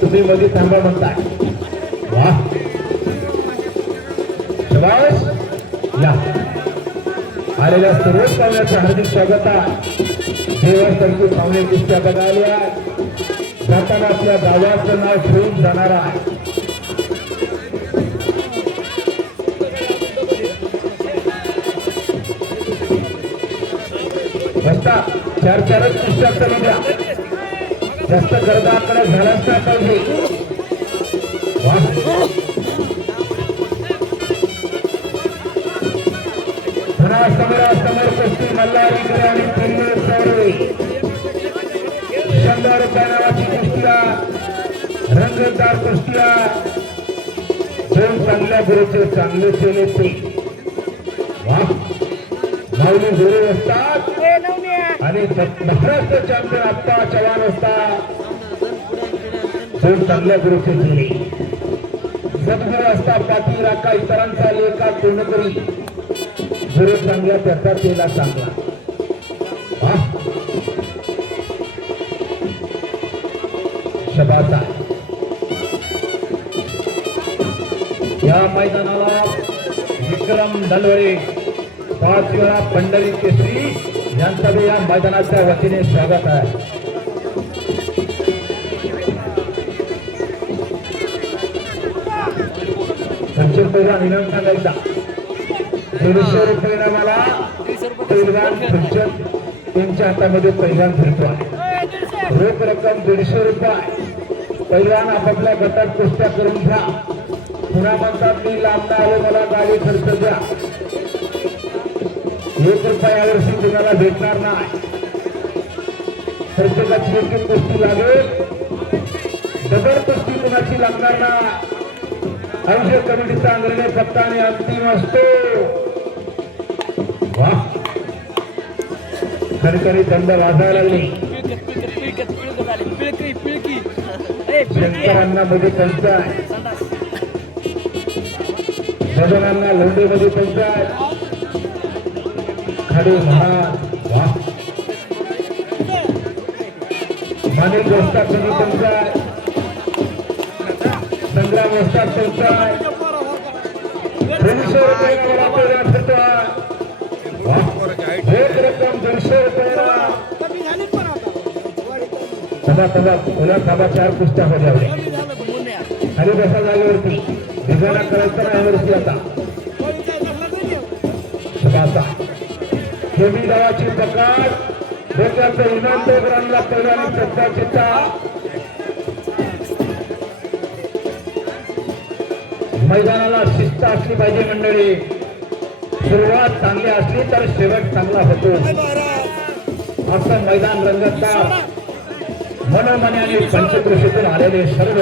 तुम्ही मध्ये थांबा म्हणताय. वा शबाश. या आलेल्या सर्वच पाहुण्याचं हार्दिक स्वागत आहे. देवस्थानची पाहुणे कुस्त्या बघायला जाताना आपल्या गावाचं नाव ठेवून जाणार आहे. चार चारच कुस्त्या करून द्या. जास्त गर्दाकडे झालाच नाही पाहिजे. समोर कुस्ती मल्हारीकडे आणि 100 रुपये नावाची कुस्त्या रंगतदार कुस्त्या. दोन चांगल्या गुरुचे चांगले केले ते. माऊली गुरु असतात आणि महाराष्ट्र चॅम्पियन आप्पा चव्हाण असतात. दोन चांगल्या गुरुचे केले. सद्गुरू असता पाठी राखा इतरांचा लेखा पूर्ण करी. गुरु चांगला त्याचा तेला चांगला. शबासा. या मैदानाला विक्रम दलवरे 5 वेळा पंढरी केसरी यांचं या मैदानाच्या वतीने स्वागत आहे. ₹100 इनाम सांगायचा. 150 रुपये नावाला पैलवान खुर्चन त्यांच्या हातामध्ये पैलवान फिरतो आहे. रोख रक्कम 150 रुपये. पैलवान आपापल्या गटात कुस्त्या करून घ्या. पुन्हा म्हणतात मी लांब आलो मला गाडी खर्च द्या. ₹1 यावर्षी कुणाला भेटणार नाही. प्रत्येकाची एक कुस्ती लागेल. डबल कुस्ती कुणाची लागणार नाही. आयुष्य कमिटीचा अंग्रेजी सत्ता आणि अंतिम असतो. वाह खरखरी थंड वाजायला लागली. शंकरांना मध्ये पंचायत. भजनांना लोंढेमध्ये पंचायत. खाली महाराज. वाह माणिक वस्ता कमी पंचायत. संग्राम वस्ता पंचायत. 200 रुपये एक रक्कम 200 रुपयाला. सभा 4 कुस्त्या हो जावे. खाली बसा जागेवरती भिजाना करायचं नाही वरती. आता सभाचा हेमी गावाची प्रकार डोक्याचं इनाम डोगरांना पहिल्याने सत्ता चित्ता. मैदानाला शिस्त असली पाहिजे मंडळी. सुरुवात चांगली असली तर शेवट चांगला होतो. असं मैदान रंगतदार मनोमनी आणि पंचकृषीतून आलेले सर्व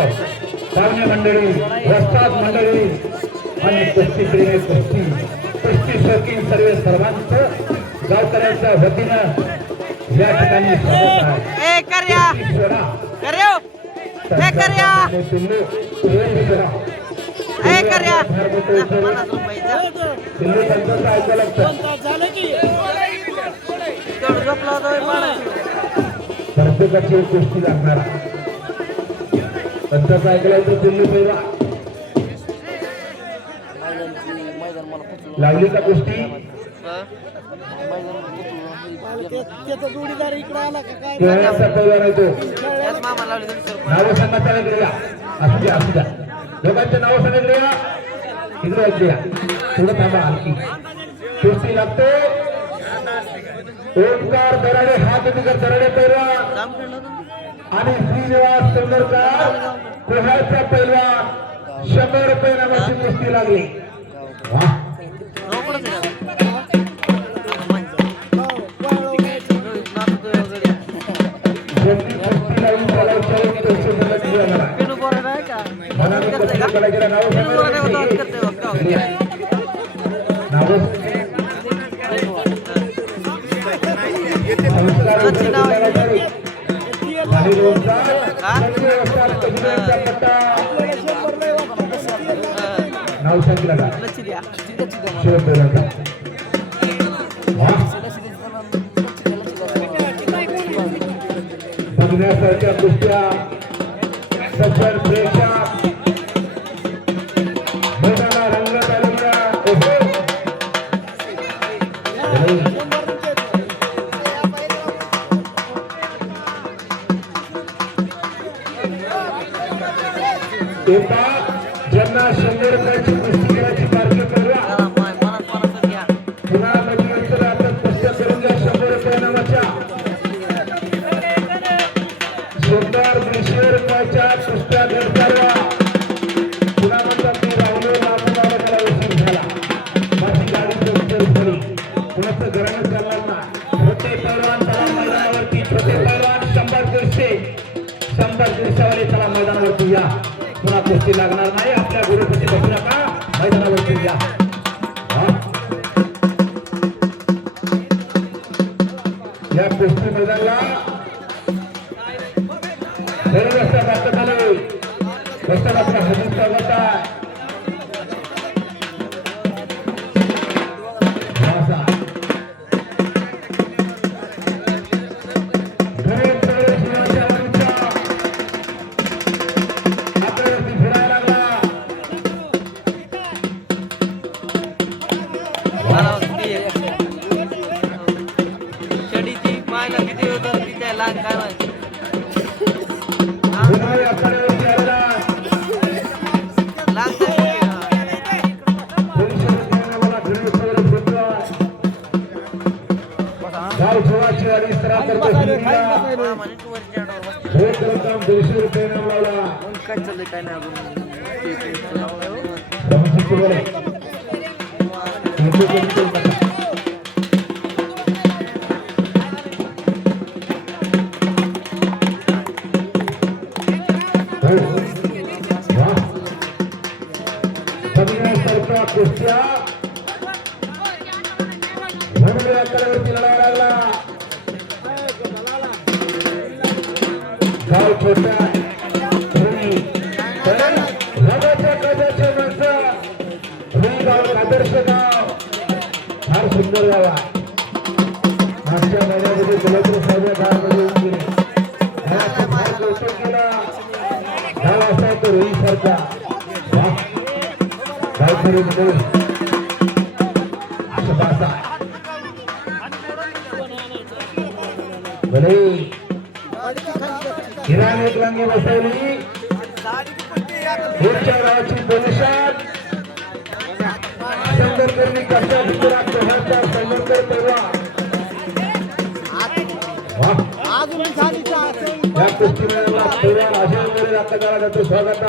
पाहुणे मंडळी वस्ताद मंडळी आणि कुस्ती प्रेमी कुस्ती शौकीन सर्वांचं गावकऱ्यांच्या वतीनं या ठिकाणी स्वागत आहे. प्रत्येकाची कुस्ती लागणार. पंचाचा ऐकला तर दिल्ली पहिला लागली का कुस्ती. जोडीदार इकडे आला काय नाव सांगा त्याला. असू द्या असू द्या. लोकांचे नाव सांगितले इकडे ऐकूया. थोडं थांबा. आणखी कुस्ती लागतो. ओंकार दराडे हात बिगर दराडे पैलवान आणि श्रीनिवास तोंडरकर कोहाळचा पैलवान 100 रुपये नावाची कुस्ती लागली. नाव सांगितलं का शिवराज बघण्यासारख्या कुस्त्या सज्जन प्रेक्षक मैदानाला रंगत आलेल्या एका ज्यांना 100 रुपयाची कुस्ती खेळायची बारकी पडला पुन्हा नंतर आता कुस्त्या करून घ्या 100 रुपये नावाच्या 100-150 रुपयाच्या कुस्त्या घेताना पुन्हा म्हणतात मी राहुल लाखोला त्याला उशीर झाला माझी गाडी उत्तर झाली कुणाचं घरानं चालणार ना छोटे पैलवान चला मैदानावरती छोटे पैलवान 100-150 वाले चला मैदानावरती या पुन्हा कुस्ती लागणार नाही आपल्या गुरुपती बसू नका मैदानावरती या या कुस्ती मैदानाला दाखल झाले बसतात आपला हजूर स्वागत आहे कुस्त्या कलावरती लढावा लागला गाव छोटा आदर्श गाव फार सुंदर गाव आहे मागच्या महिन्यामध्ये जलद्र साहेब गावामध्ये येऊन गेले फार कौतुक केला गाव असा तो रोही सारखा गावकरी भले हिरान एक लांगी बसवली पुढच्या गावाची पोलिसात संगरकरनी कशा भितरा कोणाचा संगरकर तेव्हा या कुस्तीला तेव्हा राजेंद्र आता करा जातो स्वागत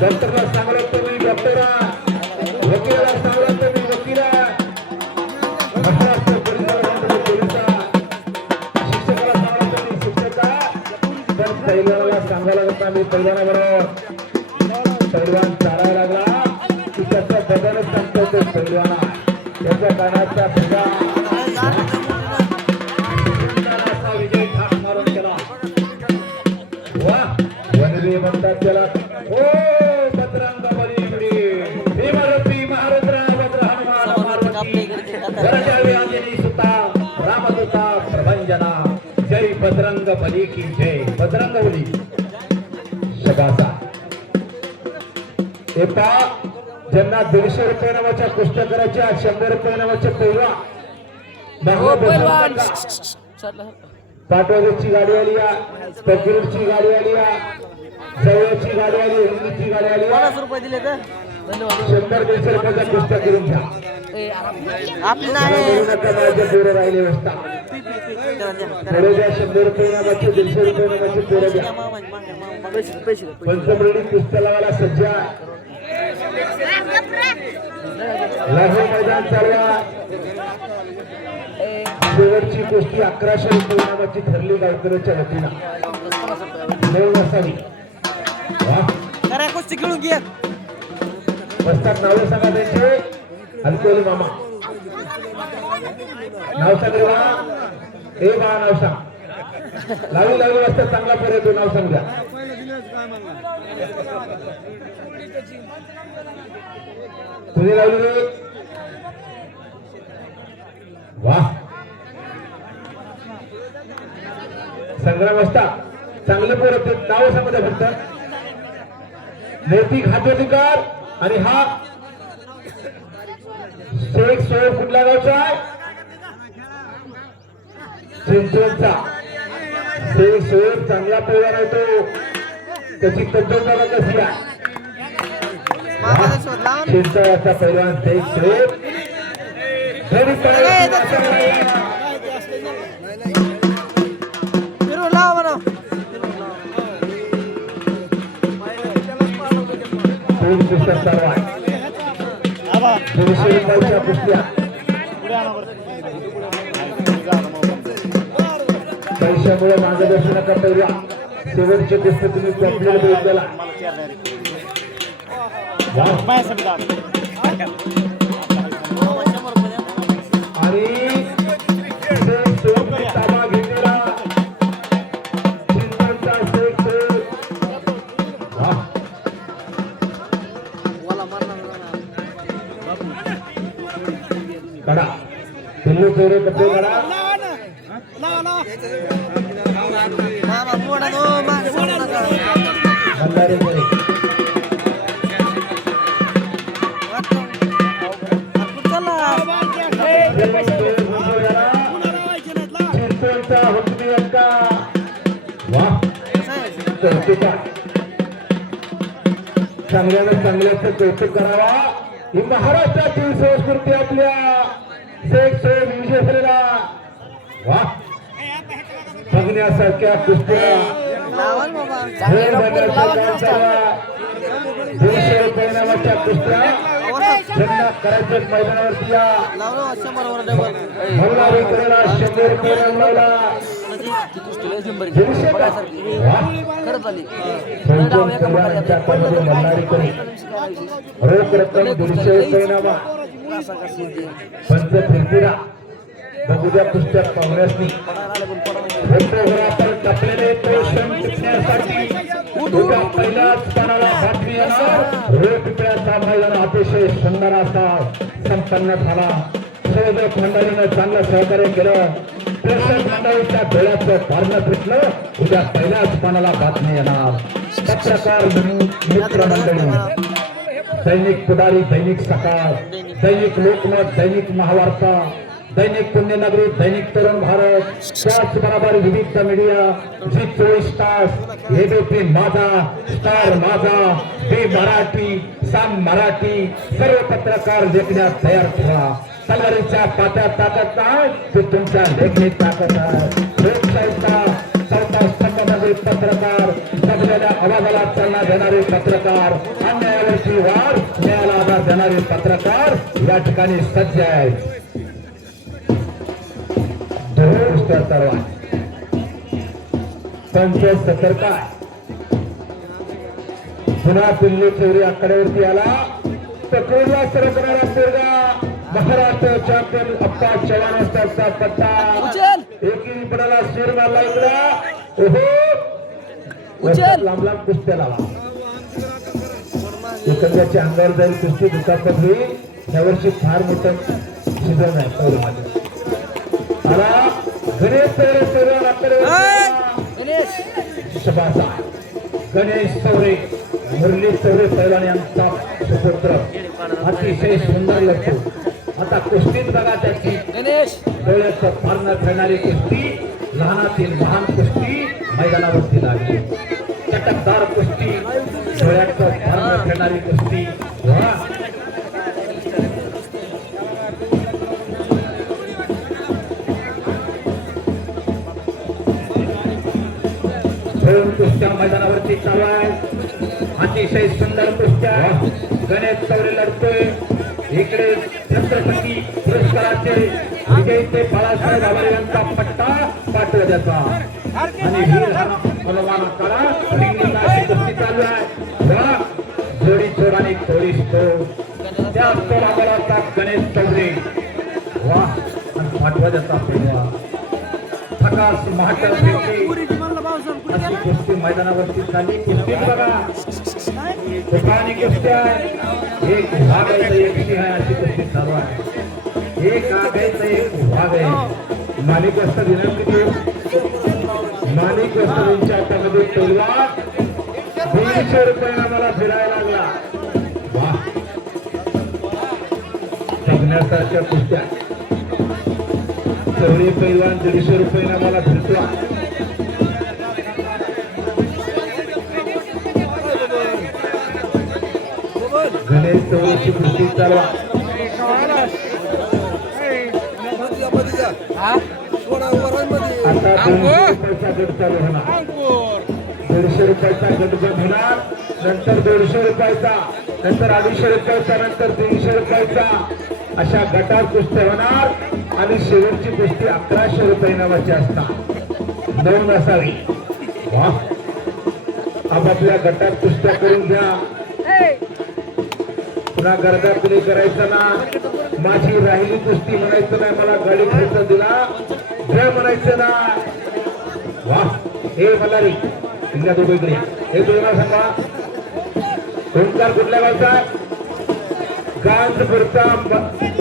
डॉक्टरला सांगलं तुम्ही डॉक्टरा वकिलाला सांगलं तुम्ही वकिला महाराष्ट्र पोलिसा शिक्षकाला सांगलं तुम्ही शिक्षका तर पैलवानाला सांगायला होता मी पैलवानाबरोबर पैलवान चालायला लागला की त्याचा बदलच सांगतो ते पैलवाना त्याच्या कानाचा भेगा असा विजय ठाक मारून केला वा वनवे म्हणतात त्याला ओ बजरंग बली हे मारुती महारुद्र वज्र हनुमान मारुती वरजावी अंजनी सुता रामदूता प्रभंजना जय बजरंग बली की जय बजरंग बली शबासा एका ज्यांना 150 रुपये नावाच्या कुस्त्या करायच्या 100 रुपये नावाच्या पैलवान पाटोदची गाडी आली पगडची गाडी आली जवळची गाडी आली हिंदीची गाडी आली 50 रुपये दिले तर 100-150 रुपयाच्या कुस्त्या करून घ्या आपली नाही पोरं राहिले असता पोरं द्या 100 रुपये नावाचे 150 रुपये नावाचे पोरं द्या पंचमरणी कुस्त्या लावायला सज्ज लाहोर मैदान चालू शेवटची कुस्ती 1100 रुपये इनामाची ठरली गावकऱ्याच्या वतीनं 9 वाजतानी. कुस्ती खेळून घे. बसतात नाव सांगा त्यांचे. अलकोली मामा नाव सांग रे बा. ए बा नाव सांग. लावी लावी वाजता चांगला पर्यंत नाव सांग द्या. तुम्ही लावली रे. वाह संग्राम असता चांगले पोरं. नाव सांगू द्या फक्त. नैतिक हातोटीकर आणि हा शेख सोहेब कुठल्या गावचा आहे. चिंचवडचा शेख सोहेब चांगला पैलवान आहे तो. त्याची तब्येत बघा कशी आहे. चिंचवडचा पैलवान शेख सोहेब. पैशामुळे मार्गदर्शन नका पहिला. शेवटचे कुस्ती तुम्ही कॉम्प्लीट बघितलेला. आणि ताबा घेतलेला चिंचवडचा शेख सोहेब. काढा पिल्लू चोरे कपडे काढा. भंडारे करे चिंचवडचा हुकमी अक्का. वाह चांगल्यानं चांगल्याचं कौतुक करावा. ही महाराष्ट्रातील संस्कृती आपल्या शेख सोहेब विजय झालेला. वाह बघण्यासारख्या कुस्त्या 200 रुपये इनामाच्या कुस्त्या ज्यांना करायच्या मैदानावरती या. मल्हारी करेला 100 रुपये लावला. मल्हारी करे रोख रक्कम 200 रुपये इनामा. पंच फिरतीला उद्या पुस्तक पाहुण्यासनी फोटोग्राफर टपलेले तो क्षण टिपण्यासाठी उद्या पहिल्याच पानाला बातमी येणार. रोख पिपळ्याचा मैदान अतिशय सुंदर असा संपन्न झाला. सर्वजण मंडळीनं चांगलं सहकार्य केलं. प्रेक्षक मंडळीच्या डोळ्याचं पारणं फिटलं. उद्या पहिल्याच पानाला बातमी येणार. पत्रकार मित्र मंडळी, दैनिक पुढारी, दैनिक सकाळ, दैनिक लोकमत, दैनिक महावार्ता, दैनिक पुण्यनगरी, दैनिक तरुण भारत, त्याचबरोबर विविध मीडिया, जी 24 तास, एबीपी माझा, स्टार माझा, बी मराठी, साम मराठी, सर्व पत्रकार लेखण्यात तयार ठेवा. तलवारीच्या पात्यात ताकद नाही, ते तुमच्या लेखणीत ताकद आहे. लोकशाहीचा चौथा स्तंभामध्ये पत्रकार, दबलेल्या आवाजाला चालना देणारे पत्रकार, अन्यायावरची वार न्यायाला आधार देणारे पत्रकार या ठिकाणी सज्ज आहेत. पंच सतर्क पुन्हा पिल्लू चोरी आकड्यावरती आला. पकडला सरकणारा पोरगा महाराष्ट्र चॅम्पियन अप्पा चव्हाण असताचा पट्टा एकी पडाला सूर मारला इकडा. ओहो लांब लांब कुस्त्या लावा. एकंदरच्या अंगावर जाईल कुस्ती दुखापत होईल. यावर्षी फार मोठं शिजन आहे पौर्णिमा आला. गणेश शबासा गणेश चौरे, मुरली चौरे पैलवान यांचा सुपुत्र अतिशय सुंदर लागतो. आता कुस्तीत बघा त्याची डोळ्याचं पारणं खेळणारी कुस्ती, लहानातील महान कुस्ती मैदानावरती लागली. चटकदार कुस्ती, डोळ्याचं पारणं खेळणारी कुस्ती. कुस्त्या मैदानावरती चालू आहे. अतिशय सुंदर कुस्त्या. गणेश चौरे लढतोय. इकडे छत्रपती पुरस्काराचे विजय ते बाळासाहेब आवारे यांचा पट्टा पाठवला जातो आणि वीर हा हनुमान आखाडा रिंगणाची कुस्ती चालू आहे वा जोडी जोराने पोलीस तो त्या तोलाबलाचा गणेश चौधरी वा आणि पाठवा जाता पेवा थकास महाटल भेटली अशी कुस्ती मैदानावरती झाली कुस्ती बघा दुकानी कुस्ती आहे एक भाग आहे तर एक सिंह आहे अशी कुस्ती चालू आहे एक आग आहे तर एक भाग आहे मालिक असतं दिनांक मालिक वस्तूंच्या हातामध्ये तलवार 150 रुपयाला मला फिरायला लागला वा बघण्यासारख्या कुस्त्या चौरे पैलवान 150 रुपयाला मला फिरतो गणेश चौरेची कुस्ती चालवा आता 200 रुपयाचा गट चालू होणार 150 रुपयाचा गट बंद होणार नंतर 200 रुपयाचा नंतर 250 रुपयाचा नंतर 300 रुपयाचा अशा गटात कुस्त्या होणार आणि शेवटची कुस्ती 1100 रुपये नावाची असतात नोंद असावी वाह आपापल्या गटात कुस्त्या करून घ्या पुन्हा गर्दा पुढे करायचं ना माझी राहिली कुस्ती म्हणायचं नाही मला गाडी खर्च दिला घ्या म्हणायचं ना वा हे मल्हारी इंग्रज वेगळी हे तुला सांगा ओंकार कुठल्या गावचा गांजपूरचा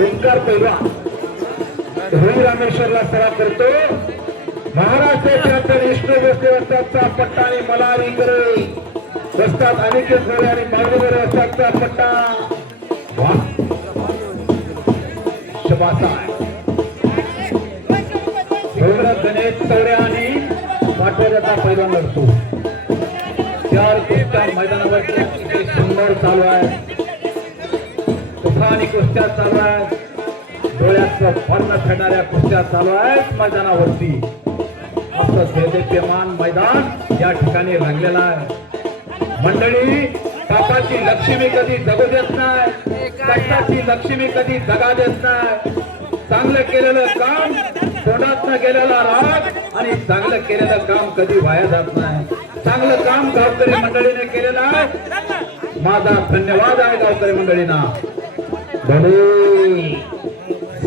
ओंकार पैलवा होळी रामेश्वरला सराव करतो महाराष्ट्राच्या विष्णू वस्तीवरचा पट्टा आणि मल्हारी करे बसतात अनिकेत गोरे आणि मांडवीकर वस्ताचा पट्टा वा शबासाय गणेश चौरे आणि पाठवण्याचा पैलवान लढतो 4 कुस्त्या मैदानावरती सुंदर चालू आहे तुफानी कुस्त्या चालू आहेत डोळ्याचं पर्ण फेडणाऱ्या कुस्त्या चालू आहेत मैदानावरती असं देदीप्यमान मैदान या ठिकाणी रंगलेलं आहे मंडळी पापाची लक्ष्मी कधी जगू देत नाही कष्टाची लक्ष्मी कधी जगा देत नाही चांगलं केलेलं काम तोंडातनं गेलेला राग आणि चांगलं केलेलं काम कधी वाया जात नाही चांगलं काम गावकरी मंडळीने केलेलं आहे माझा धन्यवाद आहे गावकरी मंडळींना भले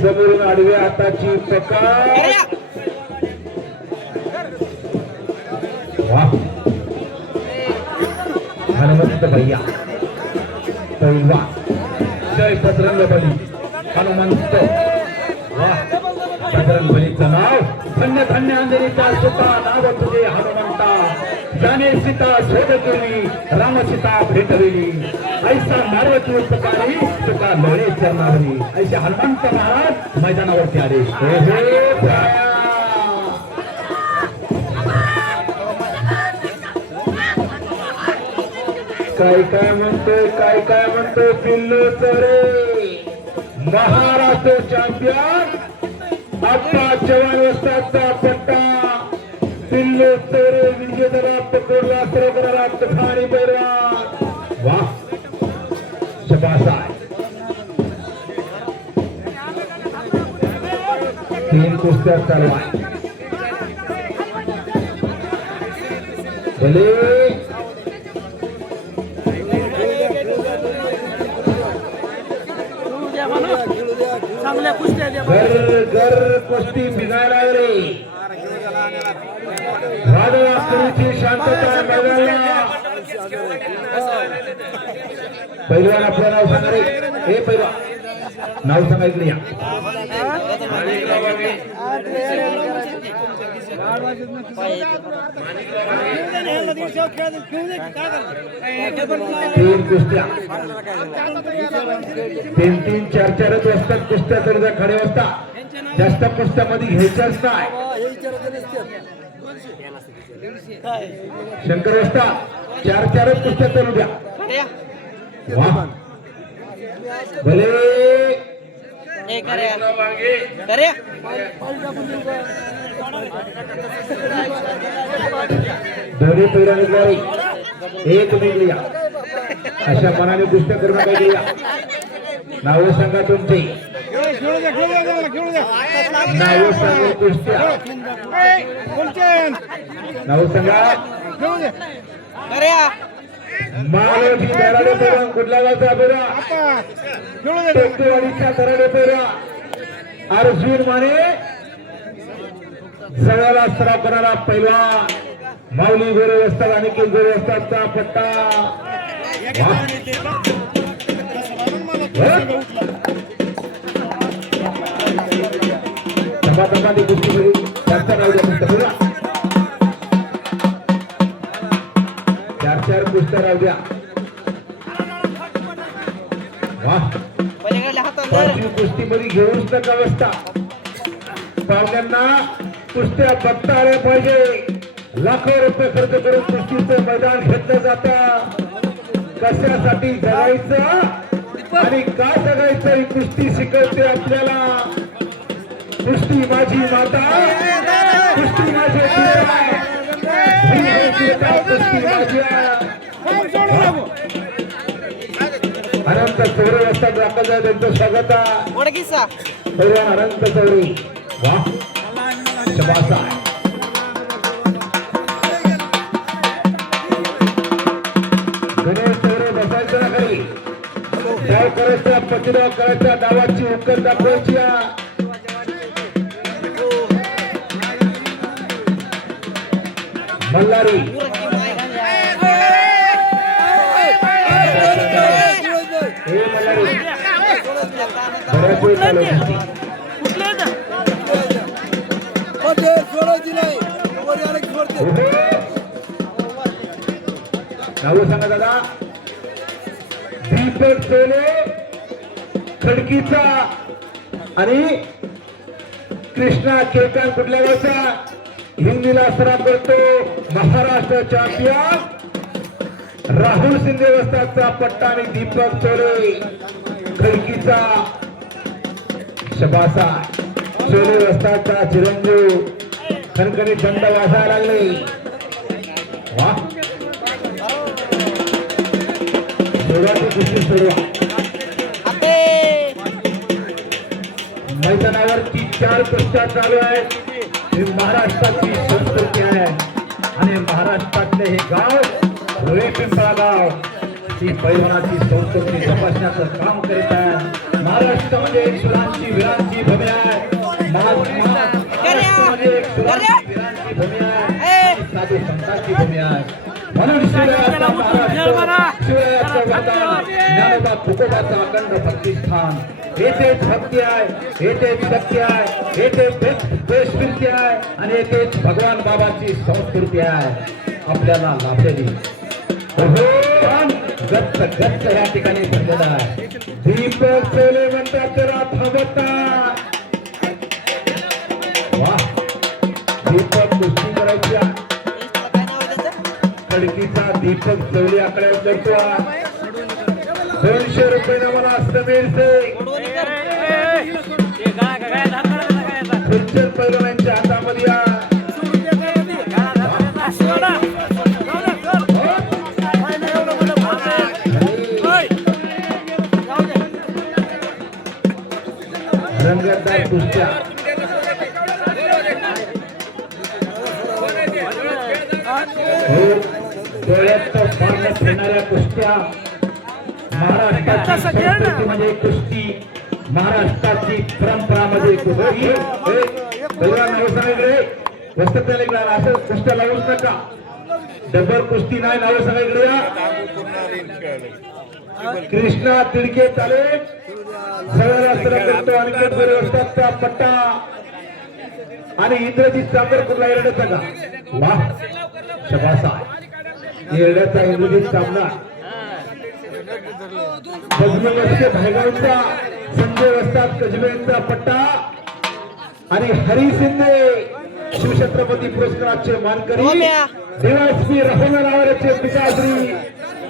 समोरून आडव्या हाताची पकड वाह हनुमंत भैया पैलवान जय बजरंग बली हनुमंत वाह बजरंग बलीचं नाव धन्य धन्य अंधेरीचा सुता नाव तुझे हनुमंता ज्याने सीता शोध केली राम सीता भेटविली ऐसा मार्वती उपकारी तुका लोळे चरणावली ऐसे हनुमंत महाराज मैदानावरती आले काय म्हणतोय पिल्लू चरे महाराष्ट्र चॅम्पियन आता 54 वर्षाचा पट्टा पिल्लू चरे विजेता पकडला सरकरा ठाणी पैलवान वाह शबासाय 3 कुस्त्या चालू आहे भले घर कुस्ती भिजायला रे राजवास्तूची शांतता पैलवान आपलं नाव सांगा रे हे पैलवान नाव सांगायचं या 3 कुस्त्या 3-3 4-4 असतात कुस्त्या तर खडे असतात जास्त कुस्त्या मध्ये घ्यायच्या असतात शंकर असतात 4-4 कुस्त्या करू द्या वाह भले दोन्ही पैराने एक निघलिया अशा मनाने कुस्त्या करू नका नाव सांगा तुमचे नाव सांगून कुस्त्या नाव सांगा मालवणी दराडे पेरा कुठल्या गावचा पेरा टेकवाडीचा दराडे पेरा अर्जुन माने सगळ्याला सराव करणारा पैलवान माऊली गोरे असतात आणि गोरे असतातचा पट्टा धमाधमाने कुस्तीमध्ये चार राहू द्या चार कुस्त्या राहू द्या कुस्तीमध्ये घेऊच नका बसता पाहुण्यांना कुस्त्या बघता आल्या पाहिजे लाखो रुपये खर्च करून कुस्तीचं मैदान घेतलं जातं कशासाठी जगायचं आणि का जगायचं ही कुस्ती शिकवते आपल्याला कुस्ती माझी माता कुस्ती माझे कुस्ती माझ्या अनंत चौरे असतात दाखल त्यांचं स्वागत आहे अनंत चौरे वा शबास आहे गणेश चौरे बसायचं ना खाली डाव करायचा पचडाव करायचा डावाची उकर दाखवायची मल्हारी हे मल्हारी बऱ्याच वेळ चालू नाव सांगा दादा दीपक सोले खडकीचा आणि कृष्णा केतन कुठल्या गावचा हिंदीला सराव करतो महाराष्ट्र चॅम्पियन राहुल शिंदे वस्तादचा पट्टा आणि दीपक चोले खडकीचा शबासा चोले वस्तादचा चिरंजीव खणखणी थंड वाजायला लागले वा मैदानावरती 4 कुस्त्या चालू आहेत ही महाराष्ट्राची संस्कृती आहे आणि महाराष्ट्रातले हे गाव रोहे पिंपळा गाव ही पैलवानाची संस्कृती जपण्याचं काम करीत आहे महाराष्ट्रामध्ये एक सुरांची वीरांची भूमी आहे महाराष्ट्रामध्ये एक सुरांची वीरांची भूमी आहे साधू संतांची भूमी आहे म्हणून शिवरायाचा महाराष्ट्र शिवरायाचं वरदान ज्ञानोबा तुकोबाचं अखंड भक्तिस्थान येथेच भक्ती आहे येथेच शक्ती आहे येथेच देशभक्ती आहे आणि येथेच भगवान बाबाची संस्कृती आहे आपल्याला लाभलेली गच्च गच्च या ठिकाणी भरलेला आहे दीपक चोले म्हणतात त्याला थांबवतात वा दीपक कुस्ती करायची खडकीचा दीपक चोले आकडे करतो 200 रुपये मला समीर खुर्चर पैलवानांच्या हातामध्ये रंगतदार कुस्त्या डोळ्यात पाण्यात फिरणाऱ्या कुस्त्या महाराष्ट्राची संस्कृती म्हणजे कुस्ती महाराष्ट्राची परंपरा मध्ये असं कुस्त्या लावूच नका डबल कुस्ती नाही नाव सांगायकडे कृष्णा तिडके चाले सगळ्याला अनिकेत व्यवस्थाचा पट्टा आणि इंद्रजीत चांबर कुठला येण्याचा का वा शबासा येण्याचा इंद्रजीत सामना भायगावचा संजय वस्ताद कजवेंचा पट्टा आणि हरी शिंदे शिवछत्रपती पुरस्काराचे मानकरी देवाश्री राहुल रावरचे पिताश्री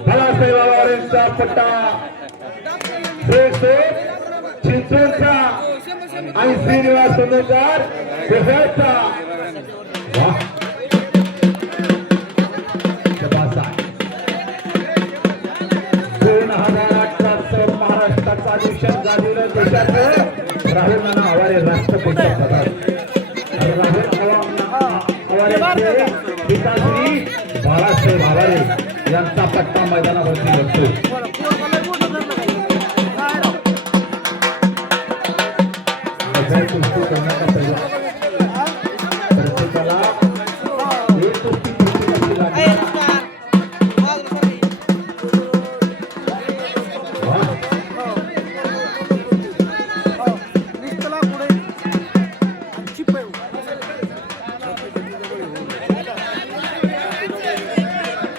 बाळासाहेब आवारेंचा पट्टा चिंचोडचा आणि श्रीनिवास सोनेकर गोव्याचा महाराष्ट्राचं महाराष्ट्राचा आयुष्यात गाजवलं देशाचं राहुल नाना आवारे राष्ट्रपती पिताश्री बाळासाहेब आवारे यांचा पट्टा मैदानावरती लागतो. कुस्ती करण्याचा प्रयत्न प्रत्येकाला एक कुस्ती प्रत्येकाची लागणार.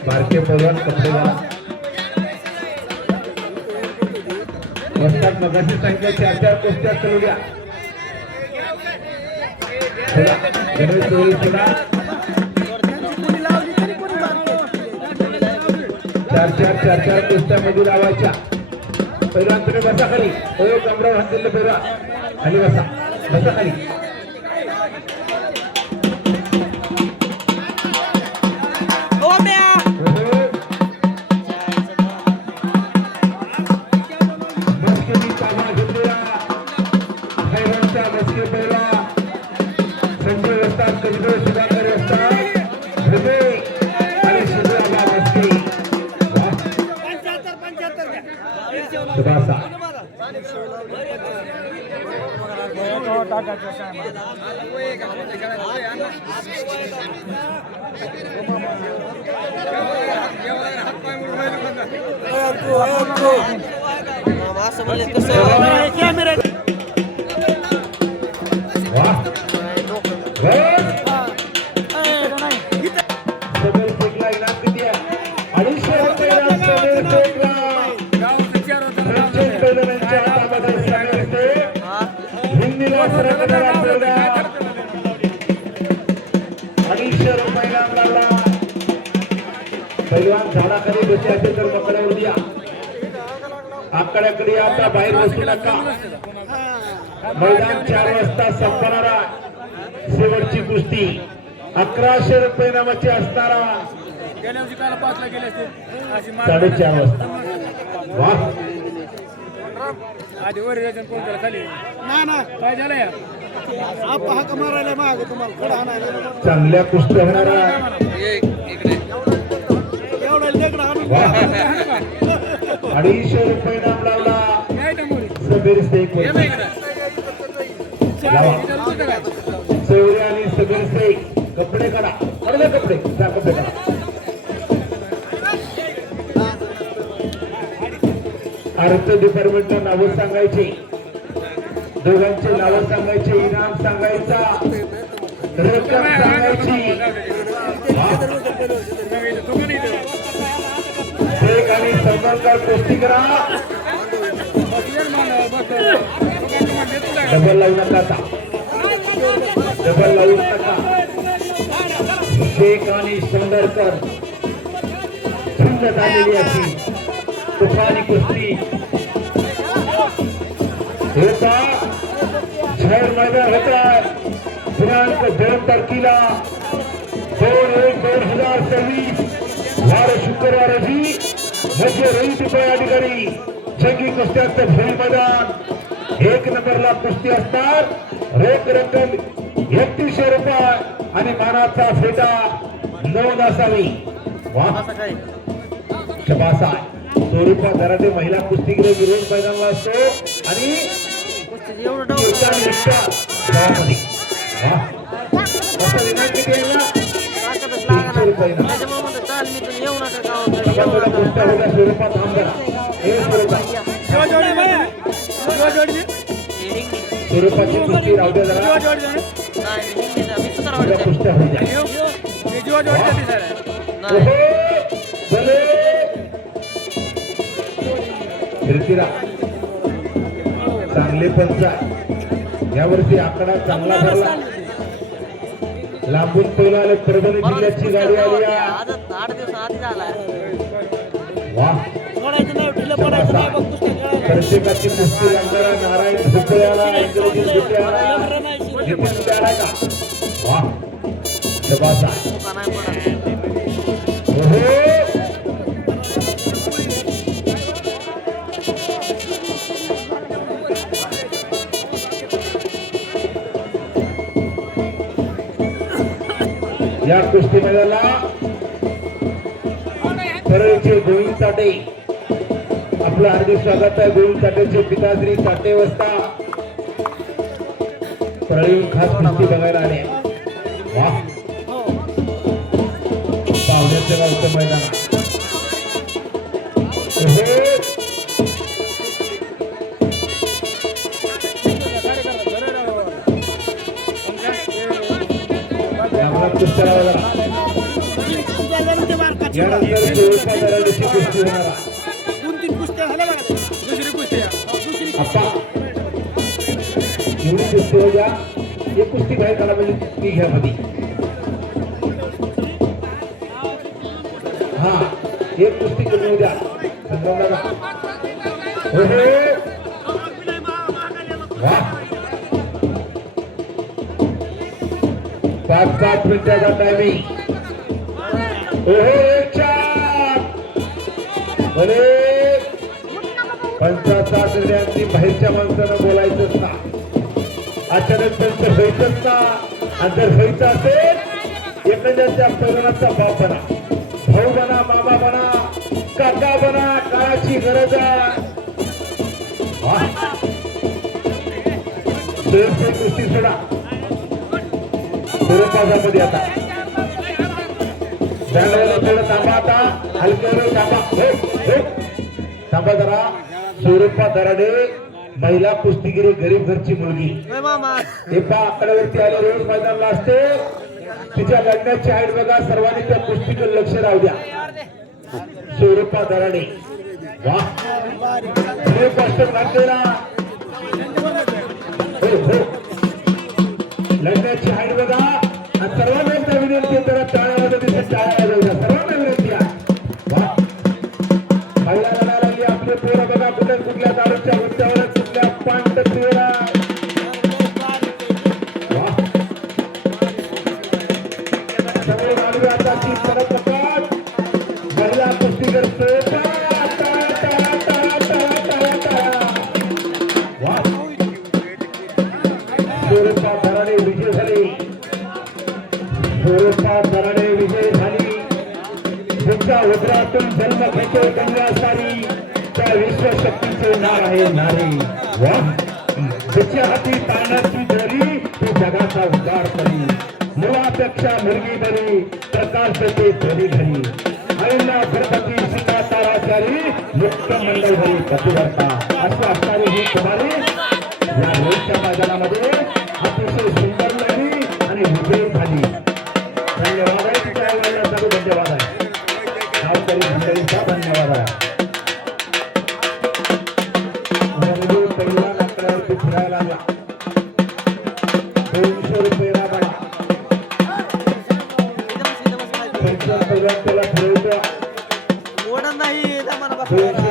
भारतीय पैलवान कपडे घाला वस्तात मगाशी सांगितलं 4-4 कुस्त्या चालवल्या. गणेश चोरी पुन्हा 4-4 कुस्त्यामध्ये लावायच्या. पैलवान तुम्ही बसा खाली. कमरावर हात दिले पैलवान खाली बसा खाली. पैलवान झाडाखाली बसले असेल तर मकड्यावर द्या. आकड्याकडे आता बाहेर बसू नका. मैदान 4 वाजता संपणारा शेवटची कुस्ती 1100 रुपये नामाची असणारा 4:30 वाजता. वाह चांगल्या कुस्ती होणारा 250 रुपये नाम लावला सबीर शेख. चौरे आणि सबीर शेख कपडे काढा. अर्धे कपडे काढा. अर्थ डिपार्टमेंटला नावं सांगायची. दोघांचे नावं सांगायचे. इनाम सांगायचा. रक्कम सांगायची. एक आणि संबंधकार कुस्ती करा. डबल लावू नका. डबल लावू नका. शेख आणि संदरकर थंड झालेली अशी तुफानी कुस्ती होता. शहर मैदान होता दिनांक 2 तारखेला 2/1/2024 वार शुक्रवार रोजी मध्य रहित अधिकारी जंगी कुस्त्याचं भूमी मैदान 1 नंबरला कुस्ती असणार. रोख रक्कम 3100 रुपये आणि मानाचा फेटा नोंद असावी. शबासा स्वरूपा घराते महिला कुस्तीगीर विरोध मैदानाला असतो आणि विनंती केली ना 300 रुपये स्वरूपात स्वरूपाची कुस्ती राहू द्या जरा. कुस्त्या होऊ द्या. चांगले पंच यावर्षी आकडा चांगला भरला. लांबून पहिला आले. परभणी जिल्ह्याची गाडी आली. वाह प्रत्येकाची कुस्ती रंगाला नारायण भुकळ्याला इंद्रजित भुकळ्याला नितीन भुकळ्याला का. वाह शबास आहे. या कुस्ती मैदानाला परळीचे गोविंद चाटे आपलं हार्दिक स्वागत आहे. गोविंद चाटेचे पिताश्री चाटे वस्ता परळीहून खास कुस्ती बघायला आले. वाह पाहुण्याचं गावचं मैदान कुस्त्या यानंतर शेवटच्या दराडीची कुस्ती होणार आहे. एवढी कुस्ती हो द्या. एक कुस्ती काय करा म्हणजे ती घ्या मध्ये. हा एक कुस्ती कमी होऊ द्या. संग्रामला पाच 5 मिनिटाचा टायमिंग. पंचाचा निर्णयांनी बाहेरच्या माणसानं बोलायचंच ना. अचानक त्यांचं व्हायचंच ना. आणि जर व्हायचं असेल एखाद्याच्या पैलवानाचा बाप बना, भाऊ बना, मामा बना, काका बना. काळाची गरज आहे. कुस्ती सोडा मध्ये आता थोडं थांबा. आता हलक्यावर थांबा. थांबा जरा. स्वरूपा दराडे महिला कुस्तीगिरी गरीब घरची मुलगी एका आकड्यावरती आले. रोज मैदानाला असते. तिच्या लढण्याची हाईट बघा. सर्वांनी त्या कुस्तीकडे लक्ष राहू द्या. स्वरूपा दराडे कष्ट घातलेला लढण्याची हाईट बघा. सर्वांना विनंती आहे. टाळ्या दिसत टाळ्या वाजवल्या. सर्वांना विनंती आहे. महिला लढा लागली. आपले पोरं बघा कुठे कुठल्या दारूच्या गुत्त्यावर कुठल्या पांढऱ्या सगळे मानवी आता ती सरळ पकड. महिला कुस्ती करतो. स्वरूपा दराडे विजय झाले. स्वरूपा दराडे विजय झाली. तुमच्या उदरातून जन्म घेतो गंगासारी. त्या विश्वशक्तीचे नाव आहे नारी. तिच्या हाती ताण्याची दोरी. ती जगाचा उद्धार करी. मुलापेक्षा मुलगी बरी. प्रकाश ते धरी घरी. आईला गणपती सीता ताराचारी. मुक्त मंडळ भरी पतिवर्ता. अशी असणारी ही कुमारी या रोजच्या मैदानामध्ये अतिशय सुंदर लढली आणि विजयी झाली. धन्यवाद आहे. तिच्या आईवडिलांसाठी धन्यवाद आहे. गावकरी मंडळीचा धन्यवाद आहे. पहिला नाकड्यावरती फिरायला लागला. 200 रुपये राबा. त्याला फिरवतो.